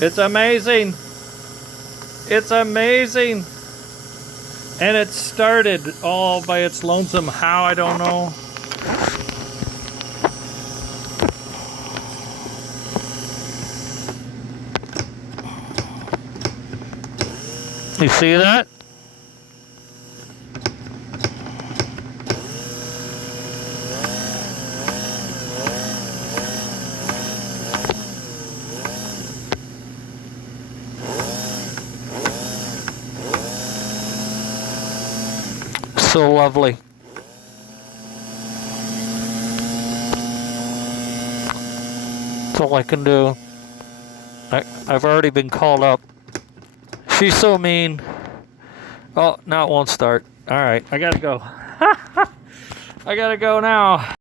It's amazing. It's amazing. And it started all by its lonesome. How, I don't know. You see that? So lovely. That's all I can do. I've already been called up. She's so mean. Oh, now it won't start. All right, I gotta go. I gotta go now.